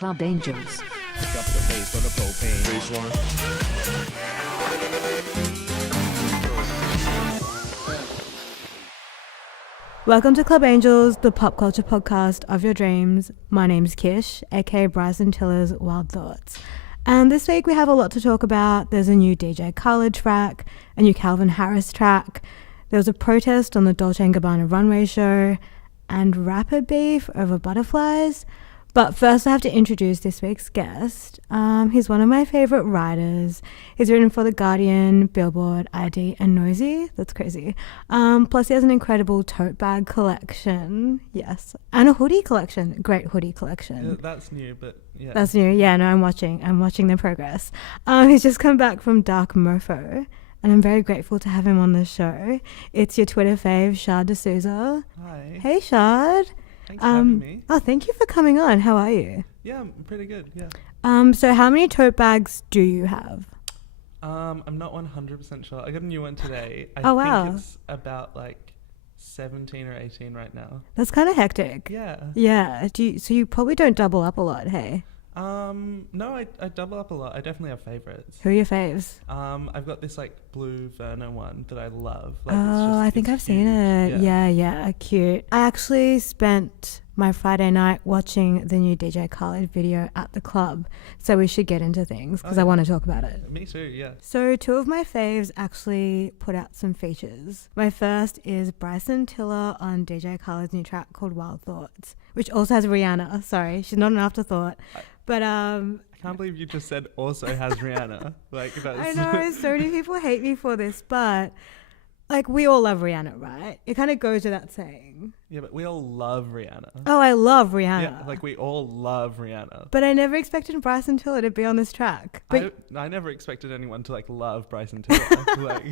Club Angels. Drop the bass on the propane. Welcome to Club Angels, the pop culture podcast of your dreams. My name's Kish, aka Bryson Tiller's Wild Thoughts. And this week we have a lot to talk about. There's a new DJ Khaled track, a new Calvin Harris track. There was a protest on the Dolce and Gabanna runway show, and rapper beef over butterflies. But first I have to introduce this week's guest. He's one of my favorite writers. He's written for The Guardian, Billboard, ID and Noisey. That's crazy. Plus he has an incredible tote bag collection. Yes. And a hoodie collection. Great hoodie collection. Yeah, that's new, but yeah. That's new. Yeah, no, I'm watching the progress. He's just come back from Dark Mofo, and I'm very grateful to have him on the show. It's your Twitter fave, Shaad D'Souza. Hi. Hey, Shaad. Thanks for having me. Oh, thank you for coming on. How are you? Yeah, I'm pretty good, yeah. So how many tote bags do you have? I'm not 100% sure. I got a new one today. I Oh, wow. think it's about like 17 or 18 right now. That's kind of hectic. Yeah. Yeah. So you probably don't double up a lot, hey? No, I double up a lot. I definitely have favorites. Who are your faves? I've got this like blue Verna one that I love. Like, I think I've seen it. Yeah, cute. I actually spent my Friday night watching the new DJ Khaled video at the club, so we should get into things because I want to talk about it. Me too, yeah. So two of my faves actually put out some features. My first is Bryson Tiller on DJ Khaled's new track called Wild Thoughts, which also has Rihanna. Sorry, she's not an afterthought. But I can't believe you just said also has Rihanna. Like that's I know so many people hate me for this, but like we all love Rihanna, right? It kind of goes without saying. Yeah, but we all love Rihanna. Oh, I love Rihanna. Yeah, like we all love Rihanna. But I never expected Bryson Tiller to be on this track. But I never expected anyone to like love Bryson Tiller. like,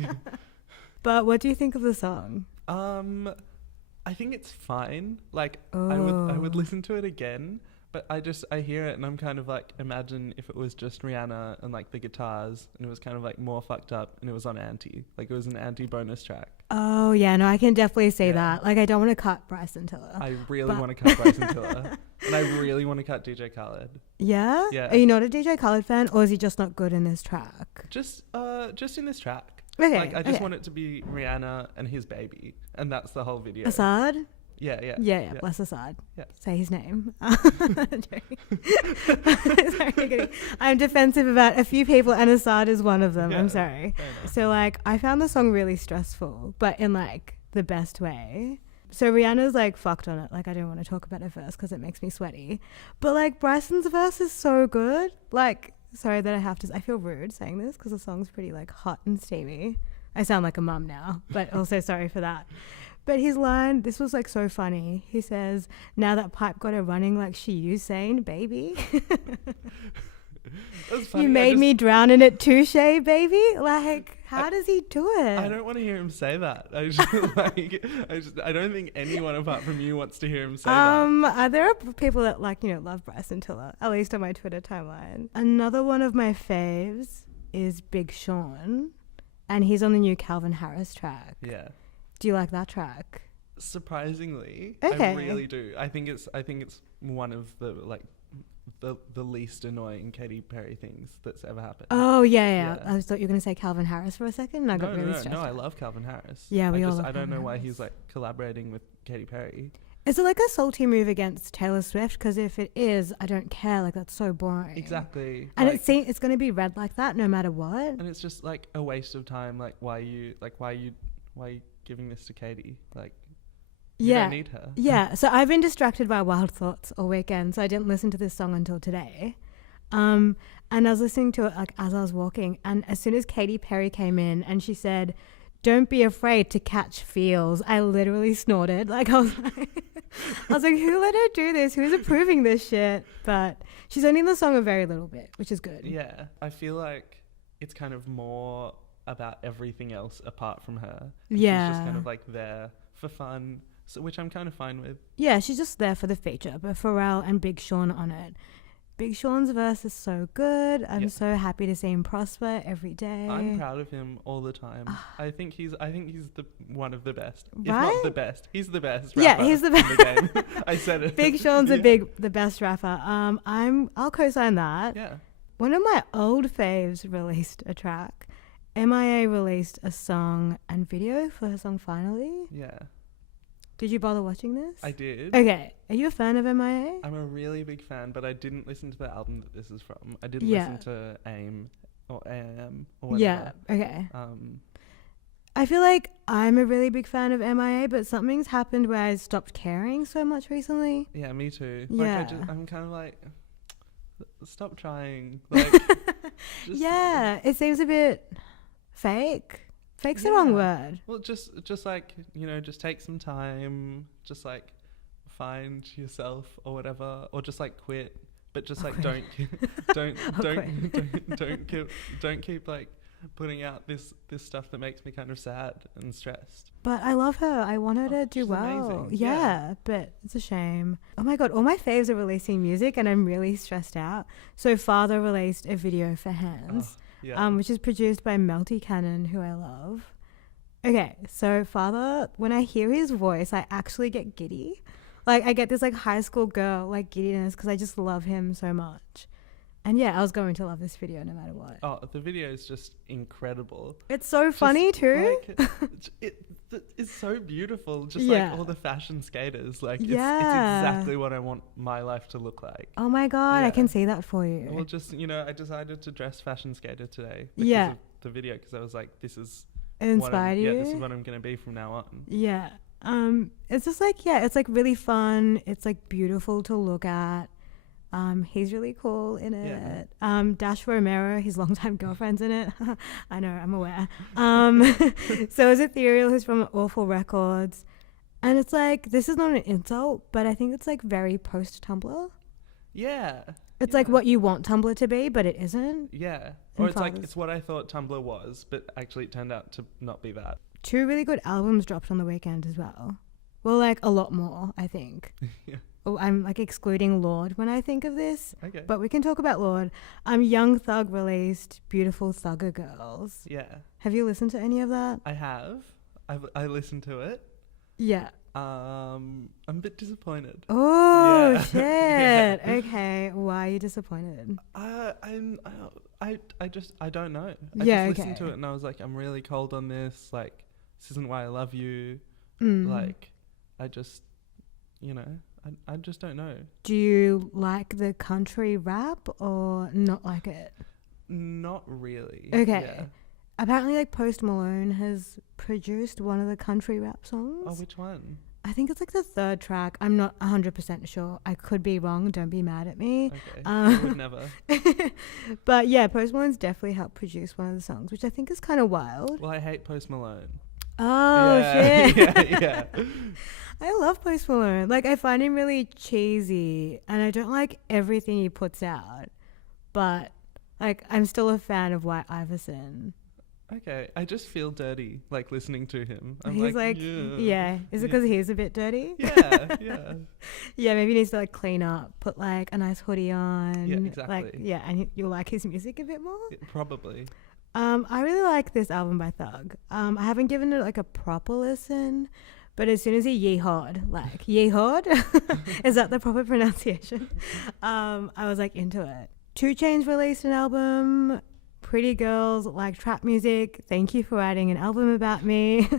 but what do you think of the song? I think it's fine. Like I Oh. would listen to it again. But I hear it and I'm kind of like, imagine if it was just Rihanna and like the guitars and it was kind of like more fucked up and it was on anti. Like it was an anti bonus track. Oh, yeah, no, I can definitely say Yeah. that. Like, I don't want to cut Bryson Tiller. I really want to cut Bryson Tiller. And I really want to cut DJ Khaled. Yeah? Yeah. Are you not a DJ Khaled fan, or is he just not good in this track? Just in this track. Okay. Like I just okay. want it to be Rihanna and his baby. And that's the whole video. Assad? Yeah. Yeah, bless Assad. Yeah. Say his name. Sorry, kidding. I'm defensive about a few people, and Assad is one of them. Yeah, I'm sorry. fair enough. So, like, I found the song really stressful, but in, like, the best way. So Rihanna's, like, fucked on it. Like, I don't want to talk about her verse because it makes me sweaty. But, like, Bryson's verse is so good. Like, sorry that I feel rude saying this because the song's pretty, like, hot and steamy. I sound like a mum now, but also sorry for that. But his line, this was like so funny. He says, "Now that pipe got her running like she Usain, baby." That's funny. You made me drown in it touche, baby. Like, how does he do it? I don't want to hear him say that. I don't think anyone apart from you wants to hear him say that. There are people that love Bryson Tiller, at least on my Twitter timeline. Another one of my faves is Big Sean, and he's on the new Calvin Harris track. Yeah. Do you like that track? Surprisingly, Okay. I really do. I think it's one of the least annoying Katy Perry things that's ever happened. Oh yeah. Yeah. I thought you were gonna say Calvin Harris for a second, and I got really stressed. No, I out. love Calvin Harris. Yeah, we all love I don't Calvin know why Harris. he's like collaborating with Katy Perry. Is it like a salty move against Taylor Swift? Because if it is, I don't care. Like, that's so boring. Exactly. And like, it's going to be read like that no matter what. and it's just like a waste of time. Like why are you giving this to Katy? Like you don't need her. Yeah. So I've been distracted by Wild Thoughts all weekend, so I didn't listen to this song until today. And I was listening to it like as I was walking, and as soon as Katy Perry came in and she said, "Don't be afraid to catch feels," I literally snorted. Like I was like, who let her do this? Who's approving this shit? But she's only in the song a very little bit, which is good. Yeah, I feel like it's kind of more about everything else apart from her. Yeah. She's just kind of like there for fun, so which I'm kind of fine with. Yeah, she's just there for the feature, but Pharrell and Big Sean on it. Big Sean's verse is so good. I'm Yeah. so happy to see him prosper every day. I'm proud of him all the time. I think he's the one of the best. If Right? not the best. He's the best Yeah, rapper he's the in the game. I said it. Big Sean's Yeah. the best rapper. I'll co-sign that. Yeah. One of my old faves released a track. MIA released a song and video for her song Finally. Yeah. Did you bother watching this? I did. Okay. Are you a fan of MIA? I'm a really big fan, but I didn't listen to the album that this is from. I didn't Yeah. listen to AIM or AM or whatever. Yeah. Okay. Um, I feel like I'm a really big fan of MIA, but something's happened where I stopped caring so much recently. yeah, me too. Yeah. I'm kind of like, stop trying. Like, just, Yeah. It seems a bit fake. Fake's the wrong Yeah. word. Well, just like, just take some time, just like find yourself or whatever, or just like quit, but just like Quit. don't keep like putting out this stuff that makes me kind of sad and stressed. But I love her. I want her to do she's well. amazing. Yeah, Yeah. but it's a shame. Oh my God, all my faves are releasing music and I'm really stressed out. So Father released a video for Hands, Yeah. which is produced by Melty Cannon, who I love. Okay, so Father, when I hear his voice, I actually get giddy. Like I get this like high school girl like giddiness because I just love him so much. And yeah, I was going to love this video no matter what. Oh, the video is just incredible. It's so funny too. Like, it's so beautiful. Just Yeah. like all the fashion skaters. Like Yeah. it's exactly what I want my life to look like. Oh my God, I Yeah. can see that for you. Well, just I decided to dress fashion skater today because Yeah. of the video, because I was like, this is It inspired you? Yeah, this is what I'm gonna be from now on. Yeah. It's just like, yeah, it's like really fun. It's like beautiful to look at. He's really cool in it. Dash Romero, his longtime girlfriend's in it. I know, I'm aware. So is Ethereal, who's from Awful Records. And it's like, this is not an insult, but I think it's like very post-Tumblr. Yeah. It's like what you want Tumblr to be, but it isn't. Yeah. And Or it's like fathers. it's what I thought Tumblr was, but actually it turned out to not be that. 2 really good albums dropped on the weekend as well. Well, like a lot more, I think. Yeah. Oh, I'm like excluding Lord when I think of this, Okay. but we can talk about Lord. Young Thug released Beautiful Thugger Girls. Yeah. Have you listened to any of that? I have. I listened to it. Yeah. I'm a bit disappointed. Oh Yeah. shit. Yeah. Okay. Why are you disappointed? I don't know. I Yeah, just listened okay. to it and I was like, I'm really cold on this. Like, this isn't why I love you. Mm. Like, I just, I just don't know. Do you like the country rap or not like it? Not really. Okay. Yeah. Apparently, like Post Malone has produced one of the country rap songs. Oh, which one? I think it's like the 3rd track. I'm not 100% sure. I could be wrong. Don't be mad at me. Okay. I would never. But yeah, Post Malone's definitely helped produce one of the songs, which I think is kind of wild. Well, I hate Post Malone. Oh, yeah. shit. yeah. I love Post Malone. Like, I find him really cheesy, and I don't like everything he puts out. But, like, I'm still a fan of White Iverson. Okay. I just feel dirty, like, listening to him. I'm He's like, yeah. Is it because he's a bit dirty? Yeah, yeah. Yeah, maybe he needs to, like, clean up, put, like, a nice hoodie on. Yeah, Like, exactly. yeah, and you'll like his music a bit more. Yeah, probably. I really like this album by Thug. I haven't given it like a proper listen, but as soon as he yeehawed, like yeehawed, is that the proper pronunciation? I was like into it. 2 Chainz released an album. Pretty girls like trap music. Thank you for writing an album about me.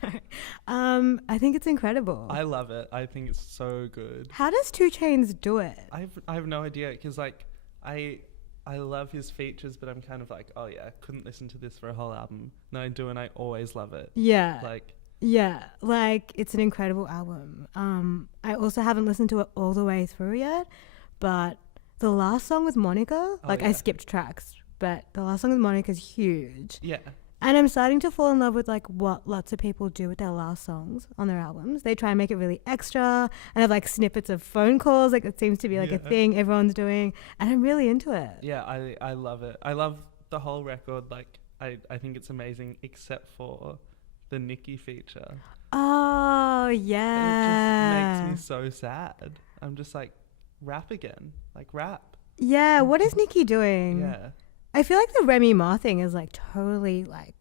Sorry. I think it's incredible. I love it. I think it's so good. How does 2 Chainz do it? I have no idea, because like I love his features, but I'm kind of like, oh yeah, I couldn't listen to this for a whole album. No, I do, and I always love it. Yeah. Like, Yeah, like it's an incredible album. I also haven't listened to it all the way through yet, but the last song with Monica, like I yeah. skipped tracks, but the last song with Monica is huge. yeah. And I'm starting to fall in love with like what lots of people do with their last songs on their albums. They try and make it really extra and have like snippets of phone calls. Like it seems to be like a Yeah. thing everyone's doing, and I'm really into it. Yeah, I love it. I love the whole record. Like, I think it's amazing, except for the Nicki feature. Oh yeah. It just makes me so sad. I'm just like, rap again. Like, rap. Yeah, what is Nicki doing? Yeah. I feel like the Remy Ma thing is like totally like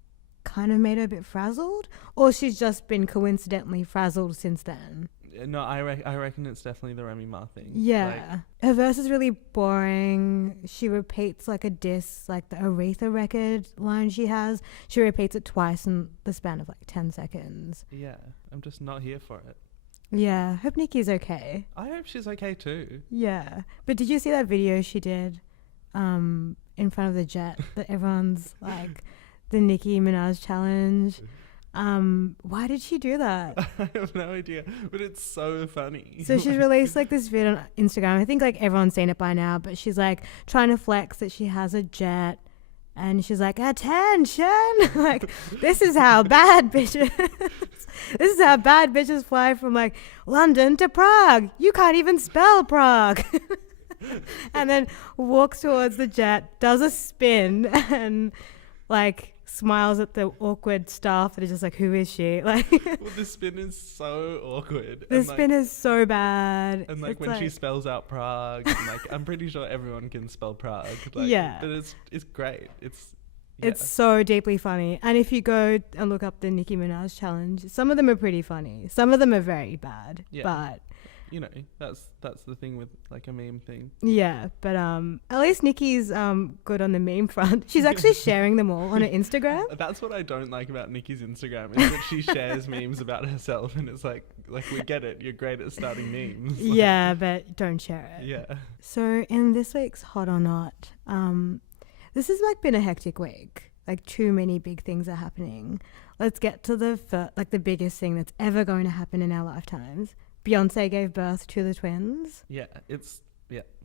kind of made her a bit frazzled, or she's just been coincidentally frazzled since then. No, I reckon it's definitely the Remy Ma thing. Yeah. Her verse is really boring. She repeats like a diss, like the Aretha record line she has. She repeats it twice in the span of like 10 seconds. Yeah, I'm just not here for it. Yeah, hope Nicki's okay. I hope she's okay too. Yeah. But did you see that video she did in front of the jet that everyone's like the Nicki Minaj challenge? Why did she do that? I have no idea, but it's so funny. So she's released like this video on Instagram. I think like everyone's seen it by now, but she's like trying to flex that she has a jet, and she's like, attention, like this is how bad bitches this is how bad bitches fly from like London to Prague. You can't even spell Prague. And then walks towards the jet, does a spin, and like smiles at the awkward staff that are just like, who is she? Like, well, the spin is so awkward. The spin is so bad. And like it's when she spells out Prague, and like I'm pretty sure everyone can spell Prague. Like, yeah, but it's great. It's so deeply funny. And if you go and look up the Nicki Minaj challenge, some of them are pretty funny. Some of them are very bad. Yeah. But you know, that's the thing with like a meme thing. Yeah, but at least Nicki's good on the meme front. She's actually sharing them all on her Instagram. That's what I don't like about Nicki's Instagram, is that she shares memes about herself, and it's like we get it, you're great at starting memes. Like, yeah, but don't share it. Yeah. So in this week's Hot or Not, this has like been a hectic week. Like too many big things are happening. Let's get to the biggest thing that's ever going to happen in our lifetimes. Beyonce gave birth to the twins. Yeah, it's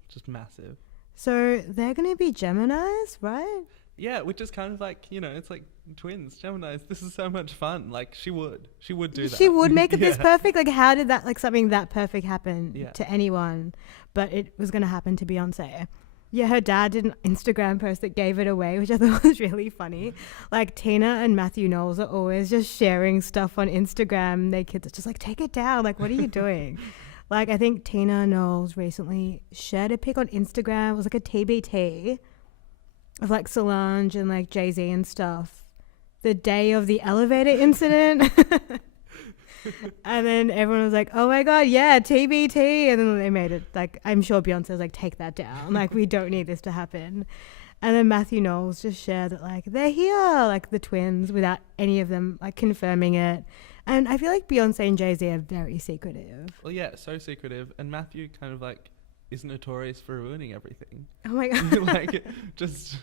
just massive. So they're going to be Geminis, right? Yeah, which is kind of like, you know, it's like twins, Geminis. This is so much fun. Like she would do that. She would make it this perfect. Like how did that, like something that perfect happen to anyone? But it was going to happen to Beyonce. Yeah, her dad did an Instagram post that gave it away, which I thought was really funny. Like Tina and Matthew Knowles are always just sharing stuff on Instagram. Their kids are just like, take it down. Like, what are you doing? Like, I think Tina Knowles recently shared a pic on Instagram. It was like a TBT of like Solange and like Jay-Z and stuff. The day of the elevator incident. And then everyone was like, oh my God, yeah, TBT. And then they made it like, I'm sure Beyonce was like, take that down. Like, we don't need this to happen. And then Matthew Knowles just shared that like, they're here, like the twins, without any of them like confirming it. And I feel like Beyonce and Jay-Z are very secretive. Well, yeah, so secretive. And Matthew kind of like is notorious for ruining everything. Oh my God. Like just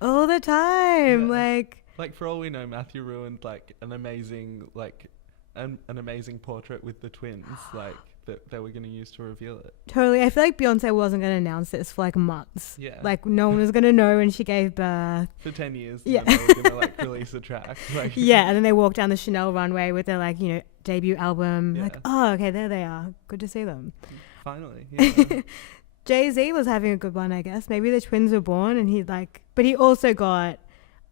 all the time. Yeah. Like for all we know, Matthew ruined like an amazing portrait with the twins, like that they were going to use to reveal it. Totally. I feel like Beyonce wasn't going to announce this for like months. Yeah. Like no one was going to know when she gave birth. For 10 years. Yeah. And then they were going to like release a track. Like, yeah. And then they walked down the Chanel runway with their like, you know, debut album. Yeah. Like, oh, okay, there they are. Good to see them. Finally. Yeah. Jay-Z was having a good one, I guess. Maybe the twins were born and but he also got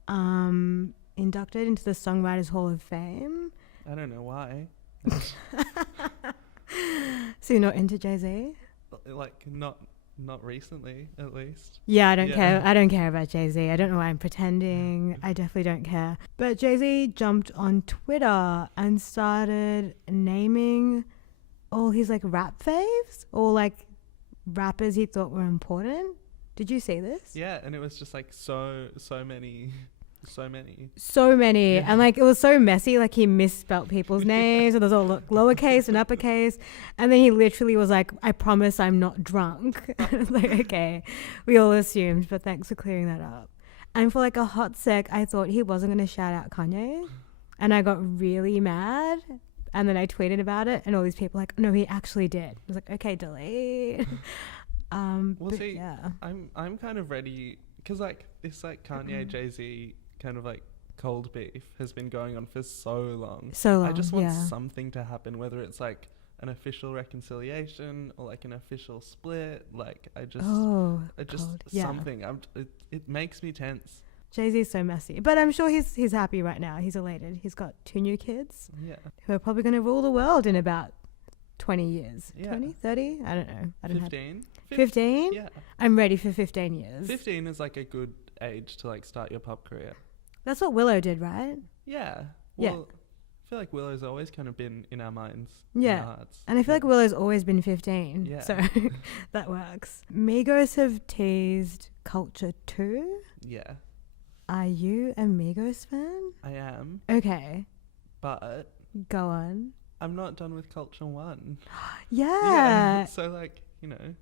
inducted into the Songwriters Hall of Fame. I don't know why. So you're not into Jay-Z? Like not recently, at least. Yeah, I don't care. I don't care about Jay-Z. I don't know why I'm pretending. I definitely don't care. But Jay-Z jumped on Twitter and started naming all his like rap faves, or like rappers he thought were important. Did you see this? Yeah, and it was just like so many. Yeah. And like it was so messy, like he misspelt people's names and there's all lowercase and uppercase, and then he literally was like, I promise I'm not drunk. Like, okay, we all assumed, but thanks for clearing that up. And for like a hot sec I thought he wasn't going to shout out Kanye, and I got really mad, and then I tweeted about it and all these people like, no, he actually did. I was like, okay, delete. Well, see, yeah, I'm kind of ready, because like this like Kanye Jay-Z kind of like cold beef has been going on for so long. I just want something to happen, whether it's like an official reconciliation or like an official split. Like something. It makes me tense. Jay-Z's so messy, but I'm sure he's happy right now. He's elated. He's got 2 new kids. Yeah, who are probably going to rule the world in about 20 years. Yeah. 20, 30? I don't know. 15? 15? Yeah. I'm ready for 15 years. 15 is like a good age to like start your pop career. That's what Willow did, right? Yeah. Yeah. Well, I feel like Willow's always kind of been in our minds. Yeah. In our hearts. And I feel like Willow's always been 15. Yeah. So that works. Migos have teased Culture 2. Yeah. Are you a Migos fan? I am. Okay. But Go on. I'm not done with Culture 1. Yeah. So like, you know.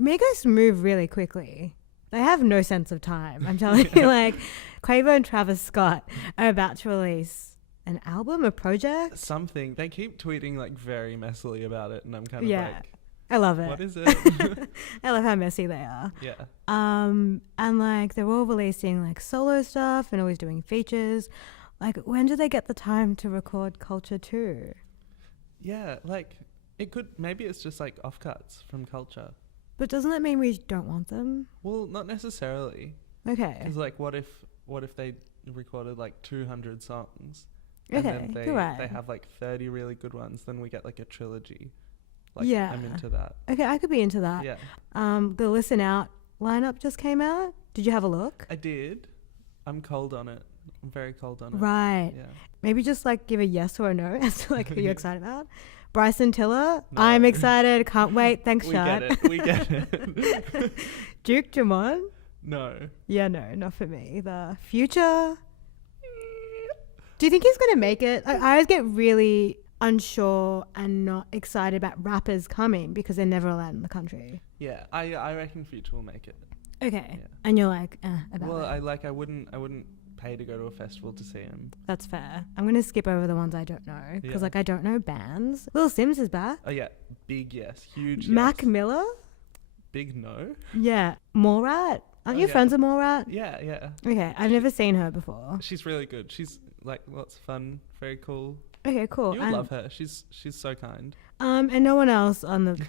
Migos move really quickly. They have no sense of time. I'm telling you, like, Quavo and Travis Scott are about to release an album, a project. Something. They keep tweeting like very messily about it, and I'm kind of like, I love it. what is it? I love how messy they are. Yeah. And like they're all releasing like solo stuff and always doing features. Like, when do they get the time to record Culture 2? Yeah, like it could. Maybe it's just like offcuts from Culture. But doesn't that mean we don't want them? Well, not necessarily. Okay. Because like, what if they recorded like 200 songs? Okay, And then you're right. they have like 30 really good ones. Then we get like a trilogy. Like, Yeah. I'm into that. Okay, I could be into that. Yeah. The Listen Out lineup just came out. Did you have a look? I did. I'm cold on it. I'm very cold on it. Right. Yeah. Maybe just like give a yes or a no as to like who you're excited about. Bryson Tiller, No. I'm excited. Can't wait. Thanks, We Shaad. get it. We get it. Duke Jamon? No. Yeah, no, not for me. The Future? Do you think he's going to make it? I always get really unsure and not excited about rappers coming because they're never allowed in the country. Yeah, I reckon Future will make it. Okay. Yeah. And you're like, about Well, it. I wouldn't pay to go to a festival to see him. That's fair. I'm going to skip over the ones I don't know because Yeah. like I don't know bands. Lil Sims is back. Oh yeah, big yes, huge Mac yes. Miller? Big no. Yeah. Morat? Aren't Oh, you yeah. friends with Morat? Yeah, yeah. Okay, I've never seen her before. She's really good. She's like lots of fun, very cool. Okay, cool. You would love her. She's so kind. And no one else on the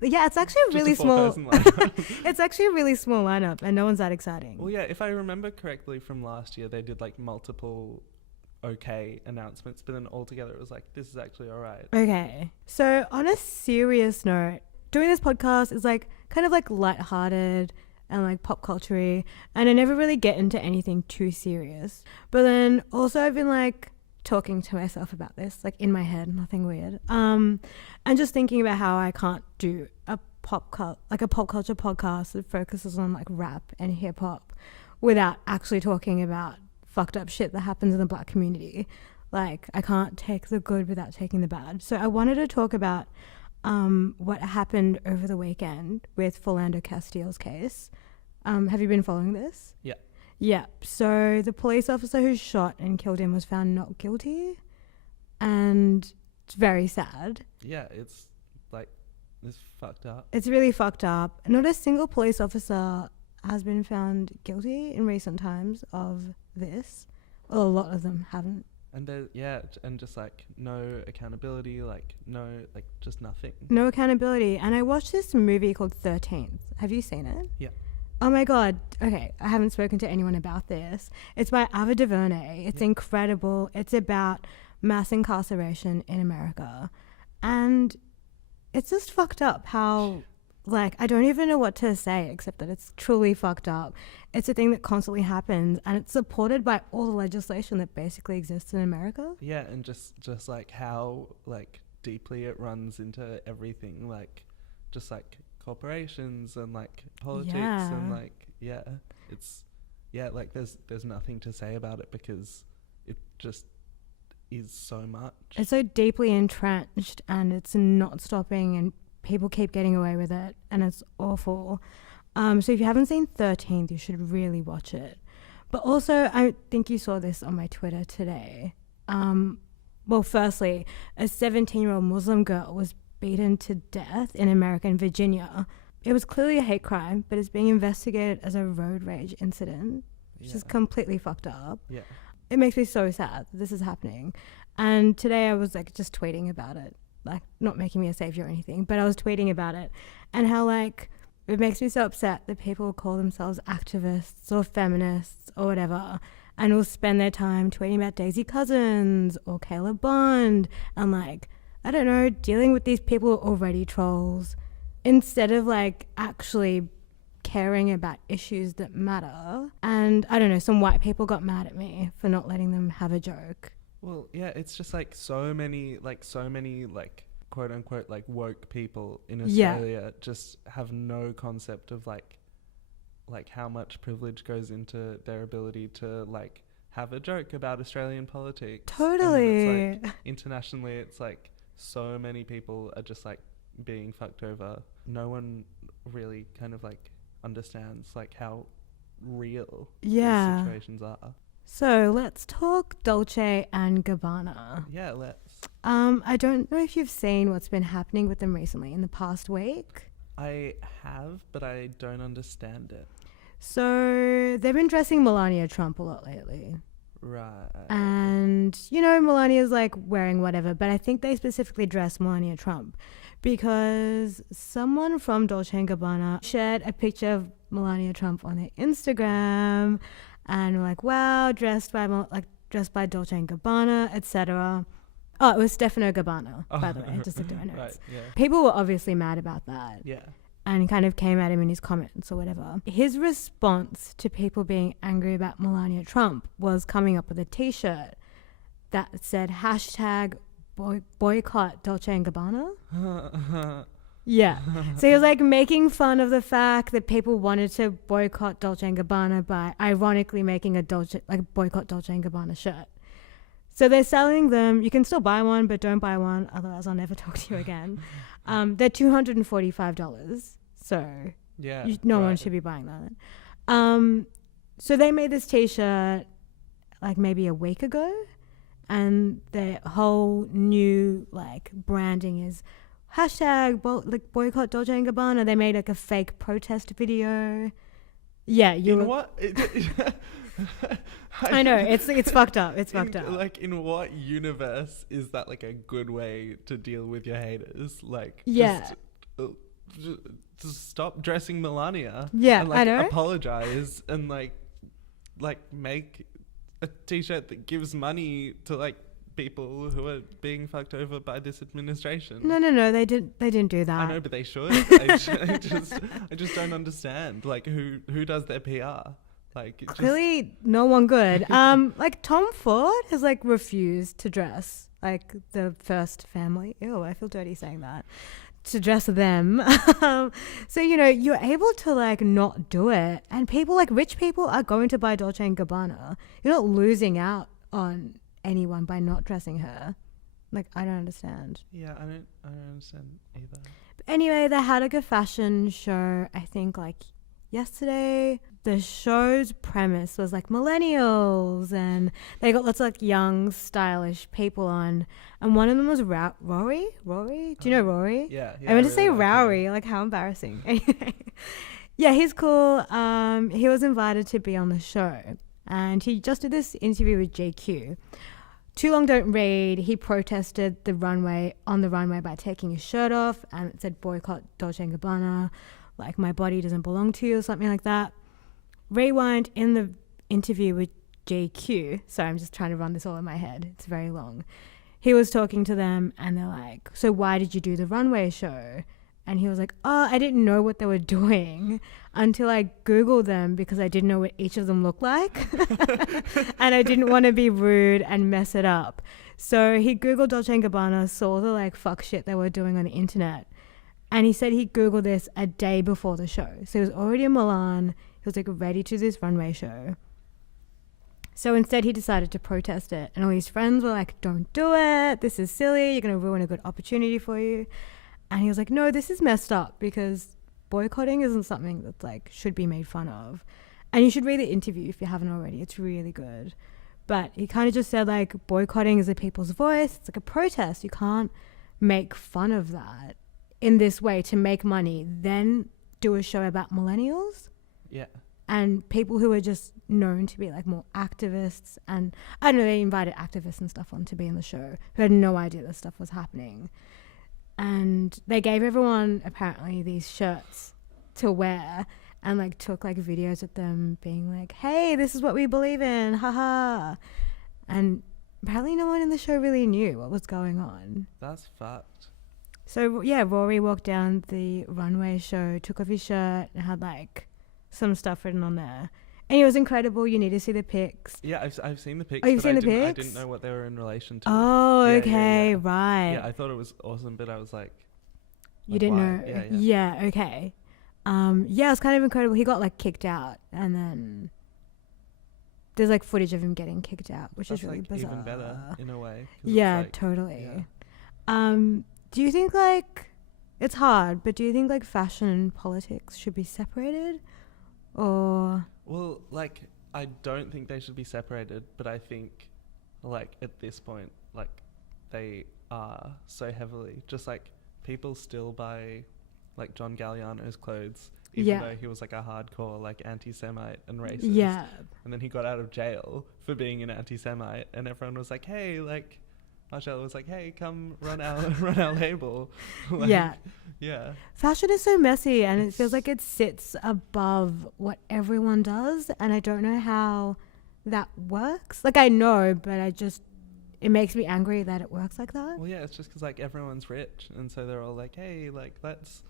yeah, it's actually a Just really a small. four-person lineup. It's actually a really small lineup, and no one's that exciting. Well, yeah, if I remember correctly from last year, they did like multiple okay announcements, but then altogether it was like, this is actually all right. Okay, so on a serious note, doing this podcast is like kind of like lighthearted and like pop culture-y, and I never really get into anything too serious. But then also I've been like talking to myself about this, like in my head, nothing weird. And just thinking about how I can't do a pop culture podcast that focuses on like rap and hip hop without actually talking about fucked up shit that happens in the black community. Like, I can't take the good without taking the bad. So I wanted to talk about what happened over the weekend with Philando Castile's case. Have you been following this? Yeah. Yeah. So the police officer who shot and killed him was found not guilty, and it's very sad. Yeah, it's like, it's fucked up. It's really fucked up. Not a single police officer has been found guilty in recent times of this. Well, a lot of them haven't. And and just like no accountability, like no, like just nothing. No accountability. And I watched this movie called 13th. Have you seen it? Yeah. Oh my God. Okay. I haven't spoken to anyone about this. It's by Ava DuVernay. It's incredible. It's about mass incarceration in America. And it's just fucked up how, like, I don't even know what to say except that it's truly fucked up. It's a thing that constantly happens, and it's supported by all the legislation that basically exists in America. Yeah, and just like how like deeply it runs into everything, like just like corporations and like politics and like it's like there's nothing to say about it because it just is so much. It's so deeply entrenched and it's not stopping, and people keep getting away with it, and it's awful. So if you haven't seen 13th, you should really watch it. But also, I think you saw this on my Twitter today. Well, firstly, a 17-year-old Muslim girl was beaten to death in American Virginia. It was clearly a hate crime, but it's being investigated as a road rage incident, which is completely fucked up. Yeah. It makes me so sad that this is happening. And today I was like just tweeting about it, like not making me a savior or anything, but I was tweeting about it and how like it makes me so upset that people call themselves activists or feminists or whatever and will spend their time tweeting about Daisy Cousins or Caleb Bond and like, I don't know, dealing with these people who are already trolls instead of like actually caring about issues that matter. And I don't know, some white people got mad at me for not letting them have a joke. Well, yeah, it's just like so many quote unquote like woke people in Australia just have no concept of like how much privilege goes into their ability to like have a joke about Australian politics. Totally. And it's like internationally, it's like so many people are just like being fucked over. No one really kind of like understands like how real these situations are. So let's talk Dolce and Gabbana. Yeah, let's. I don't know if you've seen what's been happening with them recently in the past week. I have, but I don't understand it. So they've been dressing Melania Trump a lot lately. Right. And, you know, Melania's like wearing whatever, but I think they specifically dressed Melania Trump because someone from Dolce and Gabbana shared a picture of Melania Trump on their Instagram and were like, wow, dressed by Dolce and Gabbana, etc. Oh, it was Stefano Gabbana, by the way. I just looked at my notes. Right, yeah. People were obviously mad about that. Yeah. And kind of came at him in his comments or whatever. His response to people being angry about Melania Trump was coming up with a t-shirt that said hashtag boycott Dolce and Gabbana. Yeah. So he was like making fun of the fact that people wanted to boycott Dolce and Gabbana by ironically making a boycott Dolce and Gabbana shirt. So they're selling them. You can still buy one, but don't buy one. Otherwise, I'll never talk to you again. They're $245. So no one should be buying that. So they made this t-shirt like maybe a week ago. And their whole new like branding is hashtag boycott Dolce and Gabbana. They made like a fake protest video. Yeah, you know what? I know it's fucked up. It's fucked up. Like, in what universe is that like a good way to deal with your haters? Like, just stop dressing Melania. Yeah, and, like, I know. Apologize and like make a t-shirt that gives money to like people who are being fucked over by this administration. No, they didn't do that. I know, but they should. I just don't understand. Like, who does their PR? Like, clearly no one good. Like Tom Ford has like refused to dress like the first family. Ew, I feel dirty saying that. To dress them. So, you know, you're able to like not do it, and people like rich people are going to buy Dolce and Gabbana. You're not losing out on anyone by not dressing her. Like, I don't understand. Yeah, I don't understand either. But anyway, they had like a fashion show, I think like yesterday. The show's premise was like millennials, and they got lots of like young, stylish people on. And one of them was Rory. Rory? Do you know Rory? Yeah. I meant to say Rory. Like, how embarrassing. Anyway, yeah, he's cool. He was invited to be on the show, and he just did this interview with JQ. Too Long Don't Read. He protested on the runway by taking his shirt off, and it said boycott Dolce and Gabbana, like my body doesn't belong to you or something like that. Rewind in the interview with JQ. Sorry, I'm just trying to run this all in my head. It's very long. He was talking to them and they're like, so why did you do the runway show? And he was like, oh, I didn't know what they were doing until I Googled them because I didn't know what each of them looked like. And I didn't want to be rude and mess it up. So he Googled Dolce & Gabbana, saw the like fuck shit they were doing on the internet. And he said he Googled this a day before the show. So he was already in Milan. He was like ready to do this runway show. So instead he decided to protest it. And all his friends were like, don't do it. This is silly. You're going to ruin a good opportunity for you. And he was like, no, this is messed up because boycotting isn't something that's like should be made fun of. And you should read the interview if you haven't already. It's really good. But he kind of just said like boycotting is a people's voice. It's like a protest. You can't make fun of that in this way to make money, then do a show about millennials. Yeah. And people who are just known to be like more activists, and I don't know, they invited activists and stuff on to be in the show who had no idea this stuff was happening. And they gave everyone apparently these shirts to wear and like took like videos of them being like, hey, this is what we believe in, haha. And apparently no one in the show really knew what was going on. That's fucked. So yeah, Rory walked down the runway show, took off his shirt, and had like some stuff written on there, and it was incredible. You need to see the pics. Yeah, I've seen the pics. Oh, you've seen the pics? I didn't know what they were in relation to. Oh, yeah, okay, right. Yeah, I thought it was awesome, but I was like, you didn't why? know? Yeah, okay. Yeah, it was kind of incredible. He got like kicked out, and then there's like footage of him getting kicked out, which is really like bizarre. even better in a way. Yeah, like, totally. Yeah. Do you think like it's hard, but do you think like fashion and politics should be separated, or? Well, like I don't think they should be separated, but I think like at this point, like they are so heavily. Just like people still buy like John Galliano's clothes, even though he was like a hardcore like anti-Semite and racist. Yeah. And then he got out of jail for being an anti-Semite, and everyone was like, hey, like Marcella was like, hey, come run our label. Like, yeah. Fashion is so messy, and it feels like it sits above what everyone does, and I don't know how that works. Like I know, but it makes me angry that it works like that. Well, yeah, it's just because like everyone's rich, and so they're all like, hey, like let's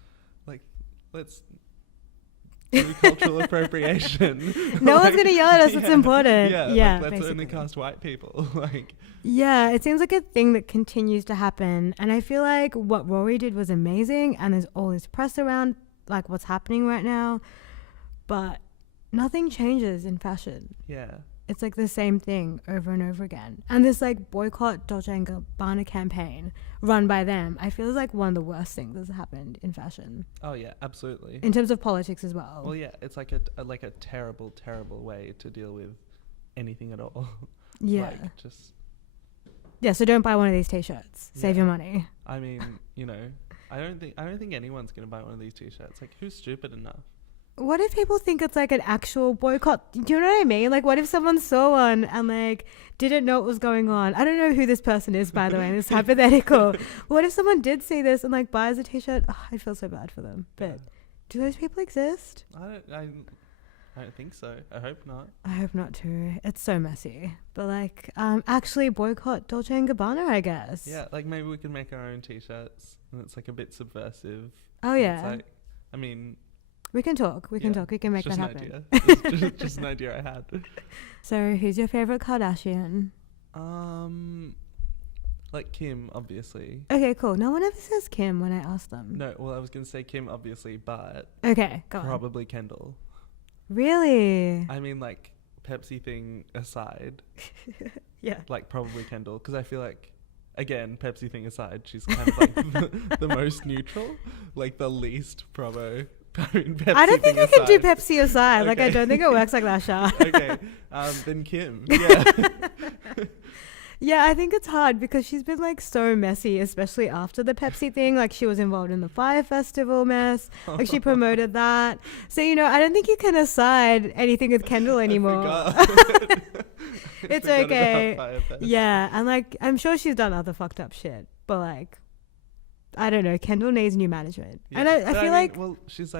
do cultural appropriation. No one's gonna yell at us. It's important. Yeah, like, let's only cast white people. Like, yeah, it seems like a thing that continues to happen, and I feel like what Rory did was amazing, and there's all this press around like what's happening right now, but nothing changes in fashion. Yeah, it's like the same thing over and over again. And this like boycott Dolce and Gabanna campaign run by them, I feel is like one of the worst things that's happened in fashion. Oh yeah, absolutely. In terms of politics as well. Well, yeah, it's like a terrible, terrible way to deal with anything at all. Yeah. Like just. Yeah, so don't buy one of these t-shirts. Save your money. I mean, you know, I don't think anyone's gonna buy one of these t-shirts. Like, who's stupid enough? What if people think it's like an actual boycott? Do you know what I mean? Like, what if someone saw one and like didn't know what was going on? I don't know who this person is, by the way. It's hypothetical. What if someone did see this and like buys a t-shirt? Oh, I'd feel so bad for them. But do those people exist? I don't think so. I hope not. I hope not too. It's so messy. But like, actually boycott Dolce and Gabbana, I guess. Yeah, like maybe we can make our own t-shirts, and it's like a bit subversive. Oh yeah. Like, I mean. We can talk. We can talk. We can make that happen. Just an idea I had. So, who's your favorite Kardashian? Like Kim, obviously. Okay, cool. No one ever says Kim when I ask them. No, well, I was gonna say Kim, obviously, but okay, go probably Kendall. Really? I mean, like Pepsi thing aside. Yeah. Like probably Kendall, because I feel like. Again, Pepsi thing aside, she's kind of like the most neutral, like the least promo. I don't think I can do Pepsi aside. Okay. Like, I don't think it works like that, Shaad. Okay, then Kim. Yeah. Yeah, I think it's hard because she's been like so messy, especially after the Pepsi thing. Like, she was involved in the Fire Festival mess. Like, she promoted that. So, you know, I don't think you can aside anything with Kendall anymore. It's okay. Yeah, and like, I'm sure she's done other fucked up shit, but like, I don't know. Kendall needs new management, and I feel like, well, she's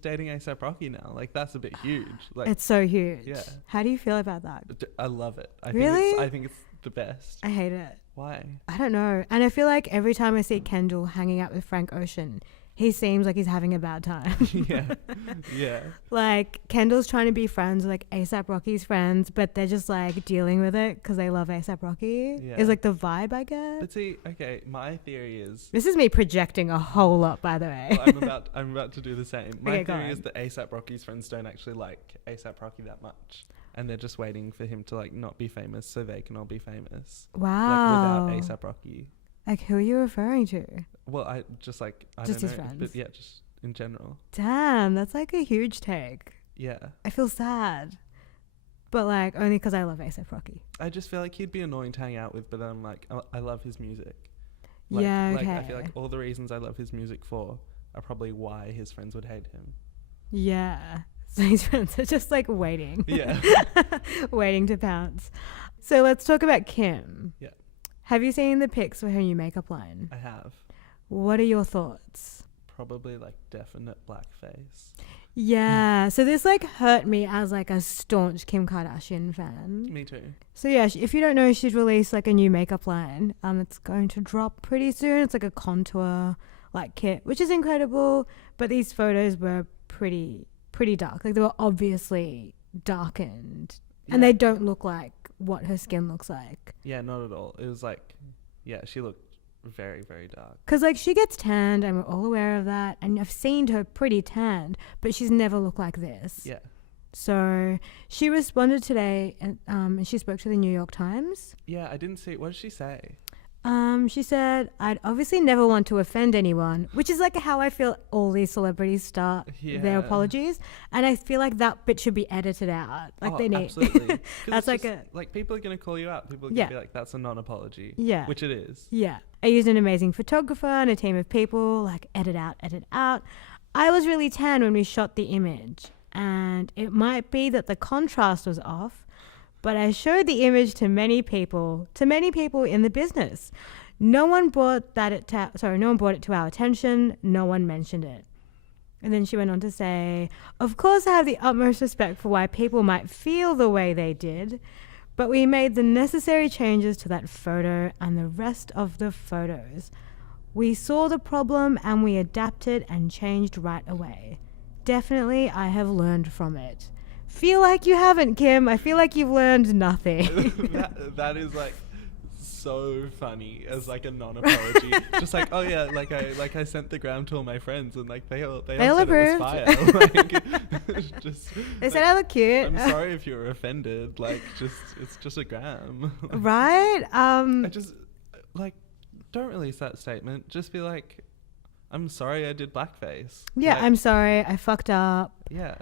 dating A$AP Rocky now. Like, that's a bit huge. Like, it's so huge. Yeah. How do you feel about that? I love it. I think it's the best. I hate it. Why? I don't know. And I feel like every time I see Kendall hanging out with Frank Ocean, he seems like he's having a bad time. Yeah. Like, Kendall's trying to be friends with like A$AP Rocky's friends, but they're just like dealing with it because they love A$AP Rocky. Yeah. Is like the vibe, I guess. But see, okay, my theory is, this is me projecting a whole lot, by the way. Well, I'm about to do the same. My theory is that A$AP Rocky's friends don't actually like A$AP Rocky that much, and they're just waiting for him to like not be famous so they can all be famous. Wow. Like, without A$AP Rocky. Like, who are you referring to? Well, I don't know. His friends. But yeah, just in general. Damn, that's like a huge take. Yeah. I feel sad. But like, only because I love A$AP Rocky. I just feel like he'd be annoying to hang out with, but then I'm like, I love his music. Like, yeah, okay. Like, I feel like all the reasons I love his music for are probably why his friends would hate him. Yeah. So his friends are just like waiting. Yeah. Waiting to pounce. So let's talk about Kim. Yeah. Have you seen the pics for her new makeup line? I have. What are your thoughts? Probably like definite blackface. Yeah. So this like hurt me as like a staunch Kim Kardashian fan. Me too. So yeah, if you don't know, she's released like a new makeup line. It's going to drop pretty soon. It's like a contour like Kit, which is incredible. But these photos were pretty dark. Like they were obviously darkened, and they don't look like what her skin looks like. Yeah, not at all. It was like, yeah, she looked very, very dark. Because like she gets tanned, and we're all aware of that. And I've seen her pretty tanned, but she's never looked like this. Yeah. So she responded today, and she spoke to the New York Times. Yeah, I didn't see. What did she say? She said, I'd obviously never want to offend anyone, which is like how I feel all these celebrities start their apologies. And I feel like that bit should be edited out. Like they need. Absolutely. That's like like people are going to call you out. People are going to be like, that's a non-apology. Yeah. Which it is. Yeah. I used an amazing photographer and a team of people, like edit out. I was really tan when we shot the image, and it might be that the contrast was off. But I showed the image to many people in the business. No one brought it to our attention. No one mentioned it. And then she went on to say, of course I have the utmost respect for why people might feel the way they did, but we made the necessary changes to that photo and the rest of the photos. We saw the problem and we adapted and changed right away. Definitely I have learned from it. Feel like you haven't, Kim. I feel like you've learned nothing. that is like so funny as like a non-apology. Just like, oh yeah, like I sent the gram to all my friends and like they all said approved. It was fire. Just they said I look cute. I'm sorry if you were offended. Like it's just a gram. Right? I just like don't release that statement. Just be like, I'm sorry I did blackface. Yeah, like, I'm sorry. I fucked up. Yeah.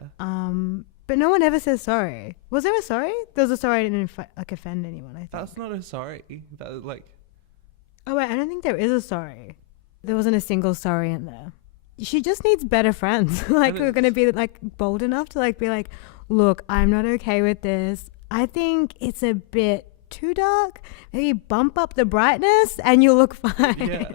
But no one ever says sorry. Was there a sorry? There was a sorry. I didn't offend anyone, I think. That's not a sorry. That like. Oh wait, I don't think there is a sorry. There wasn't a single sorry in there. She just needs better friends. Like who are going to be like bold enough to like be like, look, I'm not okay with this. I think it's a bit too dark. Maybe bump up the brightness and you'll look fine. Yeah,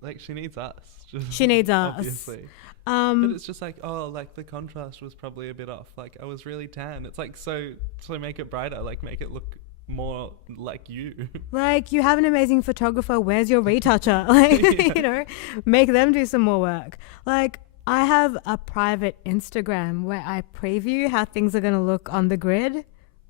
like she needs us. She needs us. Obviously. But it's just like, oh, like the contrast was probably a bit off. Like I was really tan. It's like, so make it brighter, like make it look more like you. Like you have an amazing photographer. Where's your retoucher? Like, you know, make them do some more work. Like I have a private Instagram where I preview how things are going to look on the grid.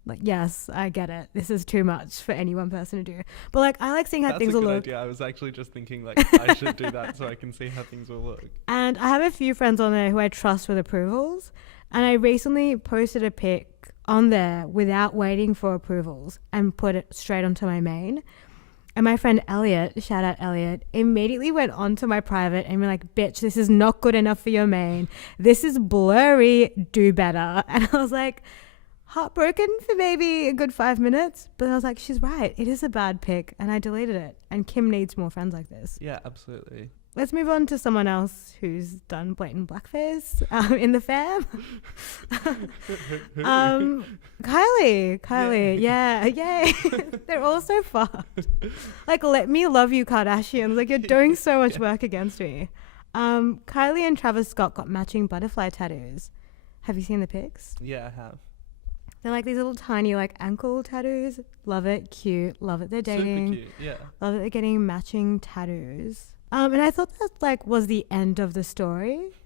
Like, yes, I get it. This is too much for any one person to do. But like, I like seeing how things will look. That's a good idea. I was actually just thinking like I should do that so I can see how things will look. And I have a few friends on there who I trust with approvals. And I recently posted a pic on there without waiting for approvals and put it straight onto my main. And my friend Elliot, shout out Elliot, immediately went onto my private and be like, bitch, this is not good enough for your main. This is blurry. Do better. And I was like, heartbroken for maybe a good 5 minutes, but I was like, she's right, it is a bad pick, and I deleted it. And Kim needs more friends like this. Yeah, absolutely. Let's move on to someone else who's done blatant blackface in the fam. Kylie, yeah, yay. They're all so fucked. Like, let me love you, Kardashians. Like, you're doing so much work against me. Kylie and Travis Scott got matching butterfly tattoos. Have you seen the pics? Yeah, I have. They're like these little tiny like ankle tattoos. Love it. Cute. Love it. They're dating. Super cute. Yeah. Love it. They're getting matching tattoos. And I thought that like was the end of the story.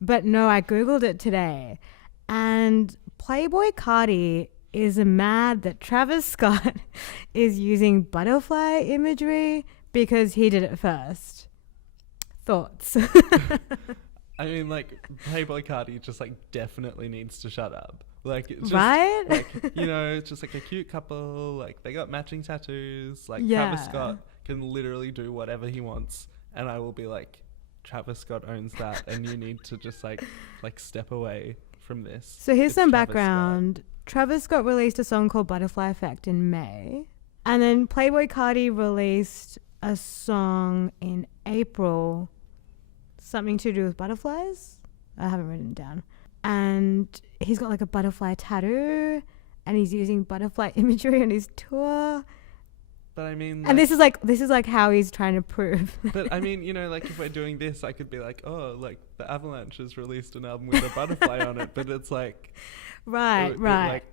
But no, I Googled it today. And Playboi Carti is mad that Travis Scott is using butterfly imagery because he did it first. Thoughts? I mean, like, Playboi Carti just like definitely needs to shut up. Like, it's just, right? like, you know, it's just like a cute couple. Like, they got matching tattoos. Like, yeah. Travis Scott can literally do whatever he wants, and I will be like, Travis Scott owns that, and you need to just like step away from this. So here's some background. Travis Scott released a song called Butterfly Effect in May, and then Playboi Carti released a song in April, something to do with butterflies. I haven't written it down. And he's got like a butterfly tattoo, and he's using butterfly imagery on his tour. But I mean, like, and this is like how he's trying to prove. But I mean, you know, like if we're doing this, I could be like, oh, like the Avalanche has released an album with a butterfly on it. But it's like, right. Like,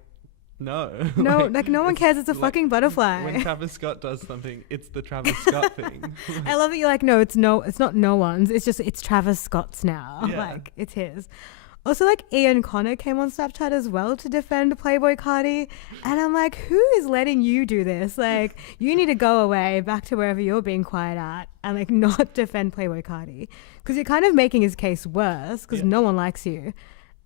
No. No, no one cares. It's a fucking butterfly. When Travis Scott does something, it's the Travis Scott thing. I love that you're like, no, it's not no one's. It's Travis Scott's now. Yeah. Like, it's his. Also, like, Ian Connor came on Snapchat as well to defend Playboi Carti. And I'm like, who is letting you do this? Like, you need to go away back to wherever you're being quiet at and, like, not defend Playboi Carti. Because you're kind of making his case worse because no one likes you.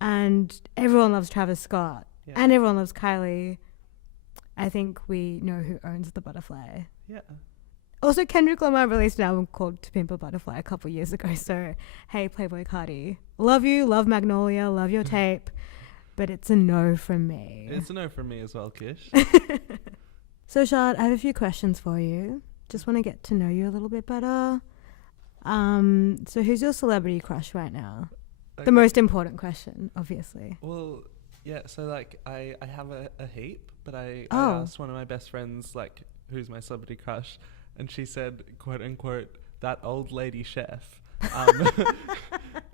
And everyone loves Travis Scott. Yeah. And everyone loves Kylie. I think we know who owns the butterfly. Yeah. Also, Kendrick Lamar released an album called To Pimp a Butterfly a couple years ago. So, hey, Playboi Carti. Love you, love Magnolia, love your tape. But it's a no from me. It's a no from me as well, Kish. So, Shaad, I have a few questions for you. Just want to get to know you a little bit better. So, who's your celebrity crush right now? Okay. The most important question, obviously. Well, yeah, so, like, I have a heap, but I asked one of my best friends, like, who's my celebrity crush, and she said, quote unquote, that old lady chef.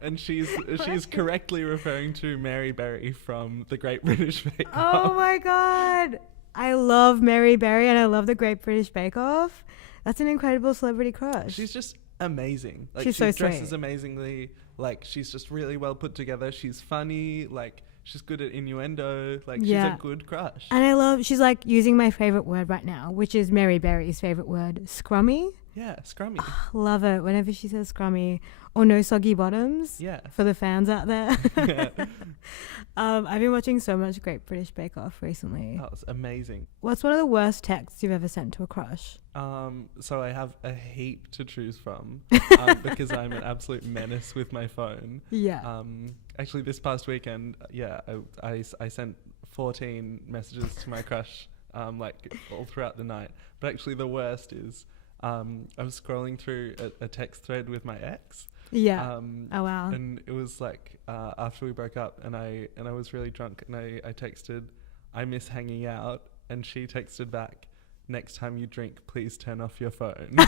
And she's correctly referring to Mary Berry from The Great British Bake Off. Oh my God. I love Mary Berry and I love The Great British Bake Off. That's an incredible celebrity crush. She's just amazing. Like, she's she so dresses sweet. Amazingly. Like, she's just really well put together. She's funny. Like, she's good at innuendo. Like, she's a good crush. And she's like using my favorite word right now, which is Mary Berry's favorite word, scrummy. Yeah, scrummy. Oh, love it. Whenever she says scrummy or no soggy bottoms. Yeah. For the fans out there. Yeah. I've been watching so much Great British Bake Off recently. Oh, it's amazing. What's one of the worst texts you've ever sent to a crush? So I have a heap to choose from because I'm an absolute menace with my phone. Yeah. Actually, this past weekend, I sent 14 messages to my crush, like all throughout the night. But actually, the worst is I was scrolling through a text thread with my ex. Yeah. Oh wow. And it was like after we broke up, and I was really drunk, and I texted, "I miss hanging out," and she texted back, "Next time you drink, please turn off your phone."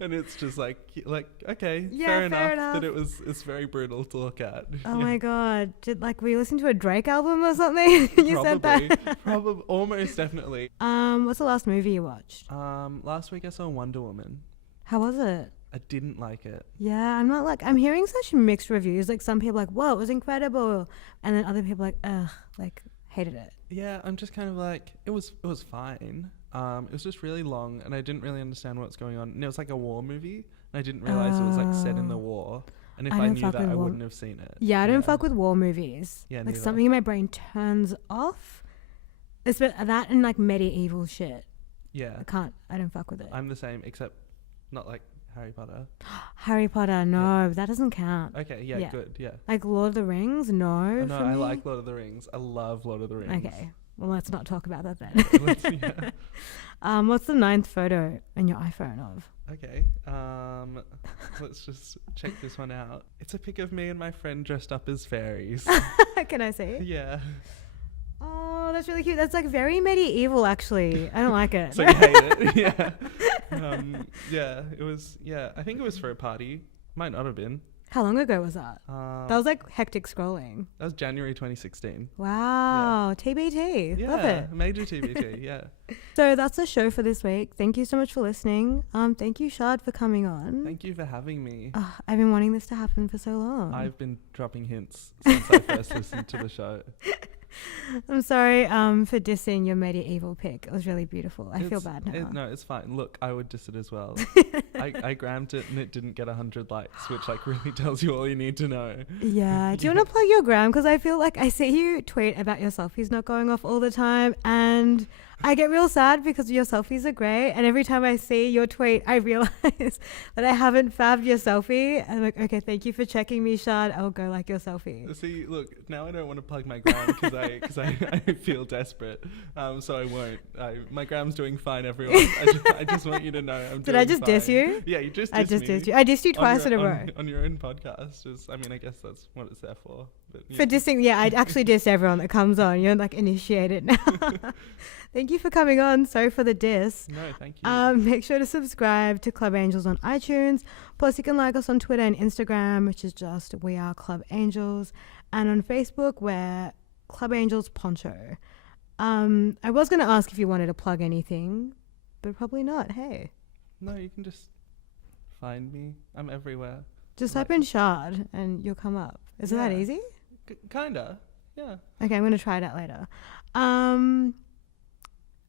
And it's just like okay, fair enough. But it's very brutal to look at. Oh my God! Did we listen to a Drake album or something? You said that. Probably, almost definitely. What's the last movie you watched? Last week I saw Wonder Woman. How was it? I didn't like it. Yeah, I'm hearing such mixed reviews. Like, some people are like, whoa, it was incredible, and then other people are like, ugh, like, hated it. Yeah, I'm just kind of like, it was fine. It was just really long, and I didn't really understand what's going on. And it was like a war movie, and I didn't realize it was like set in the war. And if I knew that, I wouldn't have seen it. Yeah, I don't fuck with war movies. Yeah, like neither. Something in my brain turns off. It's that and like medieval shit. Yeah, I don't fuck with it. I'm the same, except not like Harry Potter. Harry Potter, no, that doesn't count. Okay, yeah, good, yeah. Like Lord of the Rings, no. No, I like Lord of the Rings. I love Lord of the Rings. Okay, well, let's not talk about that then. What's the 9th photo in your iPhone of? Okay, let's just check this one out. It's a pic of me and my friend dressed up as fairies. Can I see? Yeah. Oh, that's really cute. That's like very medieval, actually. I don't like it. So you hate it? Yeah. Yeah, it was, I think it was for a party. Might not have been. How long ago was that? That was like hectic scrolling. That was January 2016. Wow. Yeah. TBT. Yeah, love it. Major TBT, yeah. So that's the show for this week. Thank you so much for listening. Thank you, Shaad, for coming on. Thank you for having me. I've been wanting this to happen for so long. I've been dropping hints since I first listened to the show. I'm sorry for dissing your medieval pic. It was really beautiful. I feel bad now. No, it's fine. Look, I would diss it as well. I grammed it and it didn't get 100 likes, which like really tells you all you need to know. Yeah. Do you want to plug your gram? Because I feel like I see you tweet about your selfies not going off all the time, and I get real sad because your selfies are great, and every time I see your tweet, I realize that I haven't fabbed your selfie. I'm like, okay, thank you for checking me, Shaad. I'll go like your selfie. See, look, now I don't want to plug my gram because I feel desperate, so I won't. My gram's doing fine, everyone. I just want you to know I'm doing fine. Did I just diss you? Yeah, you just dissed me. Dissed you. I dissed you twice in a row. On your own podcast. I guess that's what it's there for. But, for dissing, yeah, I'd actually diss everyone that comes on. You're like initiated now. Thank you for coming on. Sorry for the diss. No, thank you. Make sure to subscribe to Club Angels on iTunes. Plus, you can like us on Twitter and Instagram, which is just We Are Club Angels. And on Facebook, we're Club Angels Poncho. I was going to ask if you wanted to plug anything, but probably not. Hey. No, you can just find me. I'm everywhere. Just type in Shaad and you'll come up. Isn't that easy? Kinda. Yeah. Okay, I'm going to try it out later.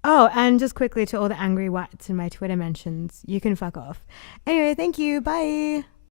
Oh, and just quickly to all the angry whites in my Twitter mentions, you can fuck off. Anyway, thank you. Bye.